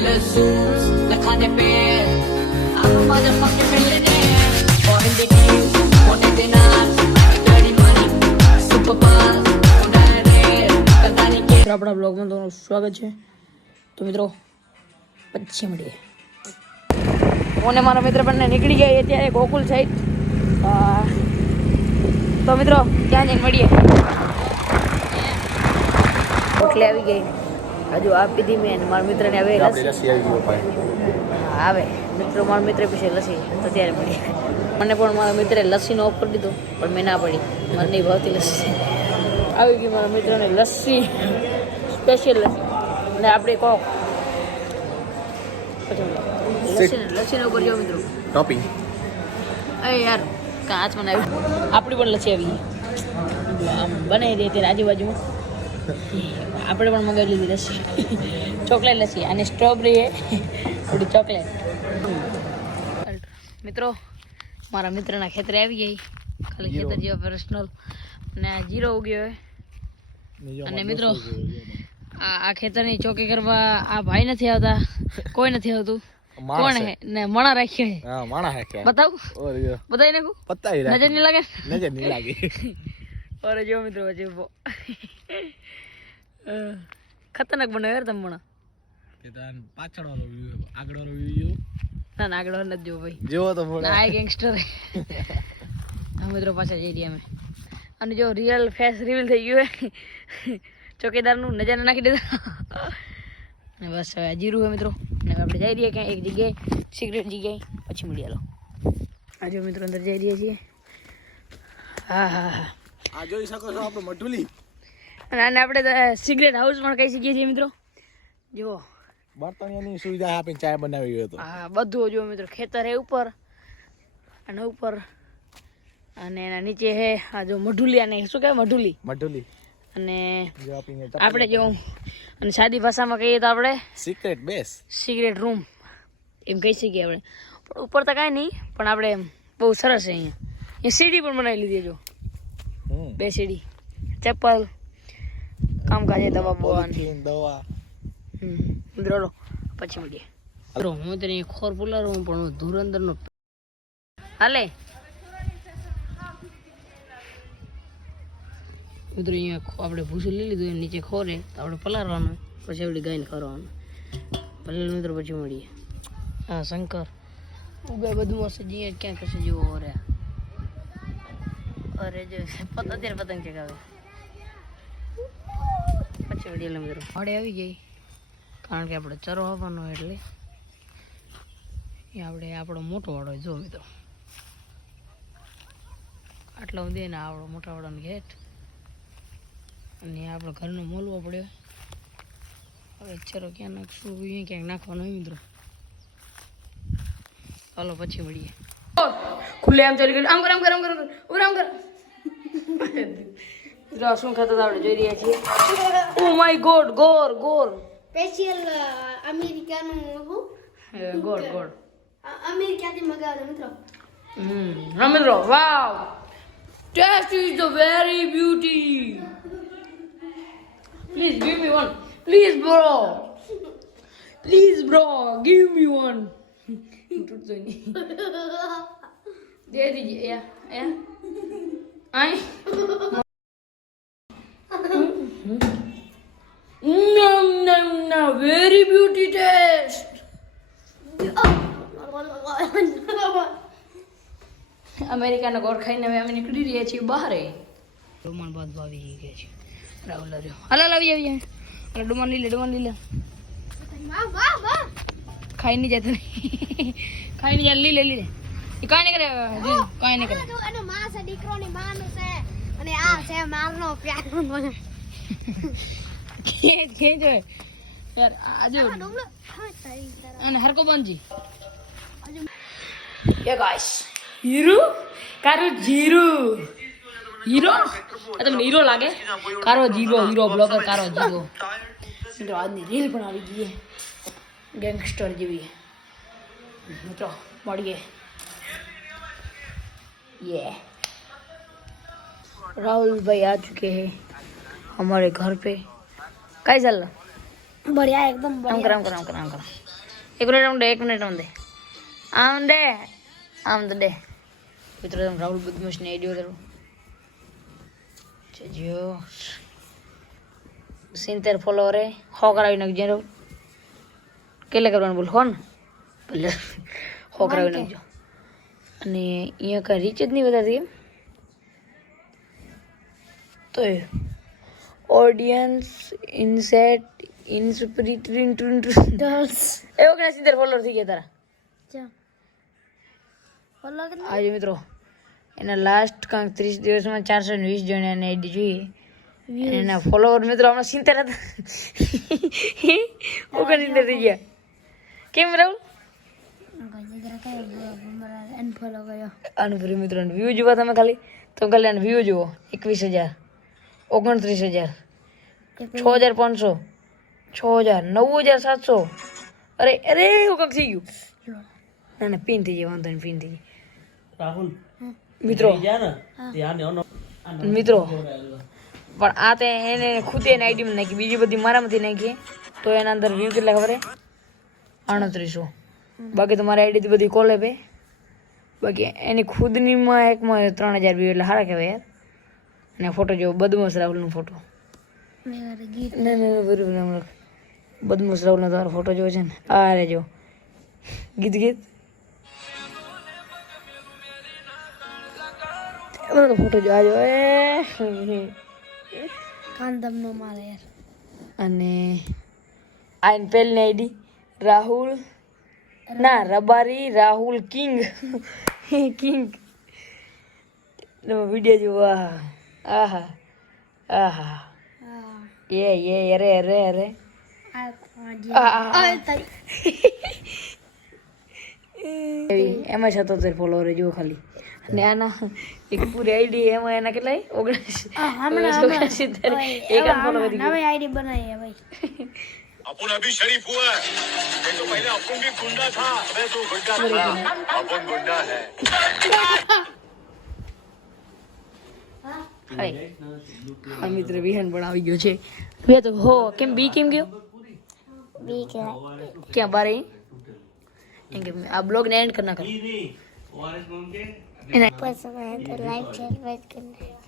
I'm a motherfucking millionaire. આપણા બ્લોગમાં તમારું સ્વાગત છે તો મિત્રો પછી મળીએ હું ને મારા મિત્ર બંને નીકળી ગયા અત્યારે ગોકુલ સાઈડ તો મિત્રો ત્યાં જઈને મળીએ હોટલે આવી ગઈ હજુ આપી દી મેં મારા મિત્રને હવે લસ્સી આવી મિત્રો મારા મિત્ર પછી લસી. તો ત્યારે પડી. મને પણ મારા મિત્રે લસ્સીનો ઓફર દીધો પણ મેં ના પડી. મને નહીં ભાવતી લસ્સી આવી ગઈ મારા મિત્રને લસ્સી સ્પેશિયલ લસ્સી અને આપણે મળીએ. લસ્સીનો ઉપર જો મિત્રો. ટોપિંગ અરે યાર કાચમાં મને આવી આપણી પણ લસ્સી આવી આમ બનાવી દે ત્યારે આજુબાજુમાં આપણે પણ મગાવી લીધી લસ્સી. ચોકલેટ લસ્સી અને સ્ટ્રોબેરી થોડી ચોકલેટ. મિત્રો મારા મિત્રના ખેતરે આવી ગઈ. ખાલી ખેતર જેવો પર્સનલ અને આ જીરો ઉગ્યો અને મિત્રો આ આ ખેતરની ચોકી કરવા આ ભાઈ નથી આવતા. કોઈ નથી આવતું. કોણ હે. ને મણા રાખ્યો હે. હા માણા બતાવ? ઓર નાખું? પત્તા નજર નહીં લાગે? નજર નહીં લાગી. અરે જો મિત્રો વચ્ચે ઊભો. ખતરનાક બનાવ્યો યાર તમે પણ તે પાછળ વાળો વ્યૂ આગળ વાળો વ્યૂ ના આગળ ભાઈ. જોવો તો ના આ ગેંગસ્ટર હા મિત્રો પાછા જઈ રહ્યા અમે. અને જો રિયલ ફેસ રિવીલ થઈ ગયું ચોકીદારનું નજારા નાખી દીધા. અને બસ હવે જીરું હે મિત્રો. અને આપણે જઈ રહ્યા ક્યાં એક જગ્યાએ સિગરેટ જગ્યાએ. પછી મળી હાલો. આ જો મિત્રો અંદર જઈ રહ્યા છીએ. હા હા હા. આ જોઈ શકો છો આપણું મઢુલી અને આને આપણે સિગરેટ હાઉસ પણ કહી શકીએ છીએ મિત્રો. જુઓ. બર્તણિયાની સુવિધા આપીને ચા બનાવી હતો હા બધું જો મિત્રો. ખેતર હે ઉપર અને ઉપર અને એના નીચે હે આ જો મઢુલી અને શું કહેવાય? મઢુલી. મઢુલી. અને આપણે જો અને સાદી ભાષામાં કહીએ તો આપણે સિક્રેટ બેસ સિગરેટ રૂમ એમ કહી શકીએ આપણે. પણ ઉપર તો કાંઈ નહીં પણ આપણે બહુ સરસ છે અહીંયા. એ સીડી પણ બનાવી લીધી જો. બે સીડી ચપ્પલ કામકાજે દવા બોવાની દવા. હમ મિત્રો પછી મળીએ. મિત્રો હું તને ખોર પુલારું પણ હું ધુરંદર નો હાલે. મિત્રો અહીંયા આપણે ભૂસું લઈ લીધું નીચે ખોરે તો આપણે પલારવાનું પછી આપણે ગાયને ખરવાનું. ભલે મિત્રો પછી મળીએ. હા શંકર. ઉગે બધું મસ્ત જઈએ ક્યાં હશે જેવો અરે અરે જો પત અત્યારે પતંગ ચગાવે પછી એટલે મિત્રો મળે આવી ગઈ કારણ કે આપણે ચરો આવવાનો એટલે એ આપણે આપણો મોટો વાળો જો મિત્રો આટલા દે ને આપણો મોટા વાળાનો ગેટ અને આપણો ઘરનો મોલવો પડ્યો હવે ચરો ક્યાં નાખશું અહીંયા ક્યાંક નાખવાનો હોય મિત્રો ચાલો પછી મળીએ ખુલ્લે આમ ચાલી ગયું આમ કર આમ કર આમ કર આમ કર જો શું ખાતા આપણે? જોઈ રહ્યા છીએ. ઓ માય ગોડ ગોર ગોર સ્પેશિયલ અમેરિકાનું હું ગોળ ગોળ. અમેરિકાથી મગાવેલો મિત્રો. હમ મિત્રો wow. Taste is the very beauty please give me one please bro please bro give me one તૂટતો નહીં દે દીજે ya ya I very beauty taste અમેરિકાનો ગોળ ખાઈને હવે અમે નીકળી રહ્યા છીએ બહાર. ડુમણ બાદ ભાવી ગયા છે. રાહુલ રહ્યો હાલ લાવી આવીએ અરે ડુમણ લઈ લે ડુમણ લઈ લે. ખાઈ નહીં જતું નહીં ખાઈ નહીં જાય લઈ લે લઈ લે. કઈ નહીં કરે કઈ નહીં કરે એનો માં છે દીકરો ની માં છે. અને આ છે મારનો પ્યાર. નો ખેંચ ખેંચ અને હરકો બનજી. યે ગાઈસ હીરો? કારો જીરો. હીરો? તમને હીરો લાગે? કારો જીરો હીરો બ્લોગર કારો જીરો મિત્રો આજની રીલ પણ આવી ગઈ ગેંગસ્ટર જેવી. મિત્રો મળીએ. ये राहुल भाई आ चुके हैं हमारे घर पे काय चाललं બઢિયા એકદમ આમ કર આમ કર આમ કર આમ કર એક મિનિટ આમ દે એક મિનિટ આમ દે આમ દે આમ તો દે મિત્રો તમે રાહુલ બદમાશ ને આઈડિયો કરું જો સિત્તેર ફોલોવરે હો કરાવી નાખજો રાહુલ કેટલે કરવાનું બોલ હો ને ભલે હો કરાવી નાખજો અને અહીંયા કાંઈ રીચ જ નહીં વધારતી એમ તો ઓડિયન્સ ઇનસેટ ઇન્સપિરિટ ડાન્સ એવો કે સિત્તેર ફોલોવર થઈ ગયા તારા. આજે મિત્રો એના લાસ્ટ કાંક ત્રીસ દિવસમાં ચારસો ને વીસ જણ એને આઈડી જોઈએ. એના ફોલોવર મિત્રો હમણાં સિત્તેર હતા. ઓગણ થઈ ગયા. કેમ રાહુલ? અનફોલો મિત્રો વ્યૂ જોવા તમે ખાલી? તો ખાલી આના વ્યૂ જુઓ. એકવીસ હજાર. ઓગણત્રીસ હજાર. છ હજાર પાંચસો. છ હજાર. નવ હજાર સાતસો. અરે અરે એવું કંઈક થઈ ગયું. ના ના પીન થઈ જાય વાંધો નહીં પીન થઈ જાય રાહુલ મિત્રો. મિત્રો. પણ આ તે એને ખુદ એને આઈડીમાં નાખી. બીજી બધી મારામાંથી નાખી. તો એના અંદર વ્યૂ કેટલા ખબર હે આડત્રીસો. બાકી તો મારી આઈડી બધી કોલે પે. બાકી એની ખુદનીમાં એકમાં ત્રણ હજાર વ્યૂ એટલે સારા કહેવાય યાર. અને ફોટો જોવો બદમસ રાહુલનો ફોટો ના ના ના બરોબર હમણાં બદમસ રાહુલનો તમારો ફોટો જોવો છે ને. આ રે જો. ગીત ગીત. એમનો ફોટો જો આજો એ. કાંદમ મારે યાર. અને આ એની પહેલી આઈડી રાહુલ ના Rabari Rahul king. King. Video જુઓ આહા. આહા. હા એ એ અરે અરે અરે. આહા. એમાં સત્તોતેર ફોલોવર જુઓ ખાલી. અને આના એક પૂરી આઈડી એમાં એના કેટલા ઓગણીસ ઓગણસિત્તેર એક ફોલો કરી આઈડી બનાવી ભાઈ. अपन अभी शरीफ हुआ है। ये तो पहले अपन भी गुंडा था मैं तो गुंडा था। अपन गुंडा है। हाय। अमित बड़ा हो गयो छे वे तो हो केम बी केम गयो? बी के क्या बारे? इन के अब लोग ने एंड करना कर। ओआरएस मुमकिन इन पर समय तो लाइक शेयर बस करना